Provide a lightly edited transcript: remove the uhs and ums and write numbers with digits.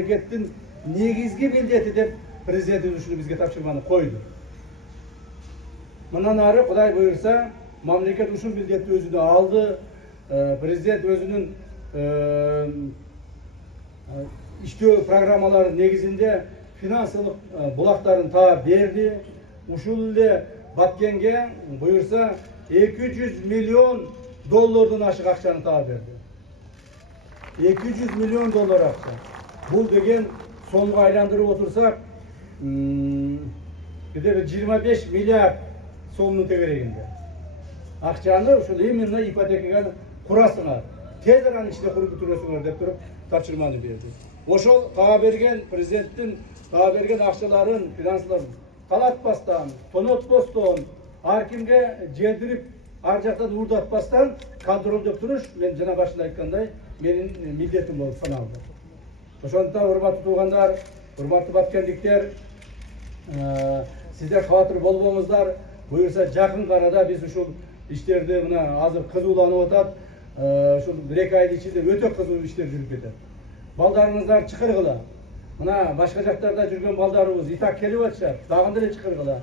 Memleketin negizgi mildeti dep prezidentimiz ушуну бизге тапшырманы койду. Мындан ары Кудай буйрса, мамлекет ушул милдетти өзүнө алды. Президент өзүнүн иштөө программалары негизинде финансылык булактарын таап берди. Ушул эле Баткенге буйрса 200 миллион доллардан ашык акчаны таап берди. 200 миллион доллар акча. Бұл деген сонға айландырып отырсақ, где-то 25 миллиард сомның тегерегінде. Ақшаны ушул именно ипотекаға құрасыңар. Тез араны іште құрып тұрасыңар деп тұрып тапшырманы берді. Ошол таға берген президенттің таға берген ақшаларын, финансларын талатпастан, тонотпостон, аркимге жедіріп, ар жақтан урдатпастан контролдеп туруш, мен жана башында айткандай, менин милдетим болуп саналды. Ошондуктан урматтуу туугандар, урматтуу баткендиктер, сиздер кабатыр болбоңуздар. Буюрса жакын арада биз ушул иштерди мына азыр кызууланып атат. Ушул 1-2 ай ичинде өтө кызуу иштер жүрүп кетет. Балдарыңыздар чакыргыла. Мына башка жактарда жүргөн балдарыбыз итак келип атышат. Дагы деле чакыргыла.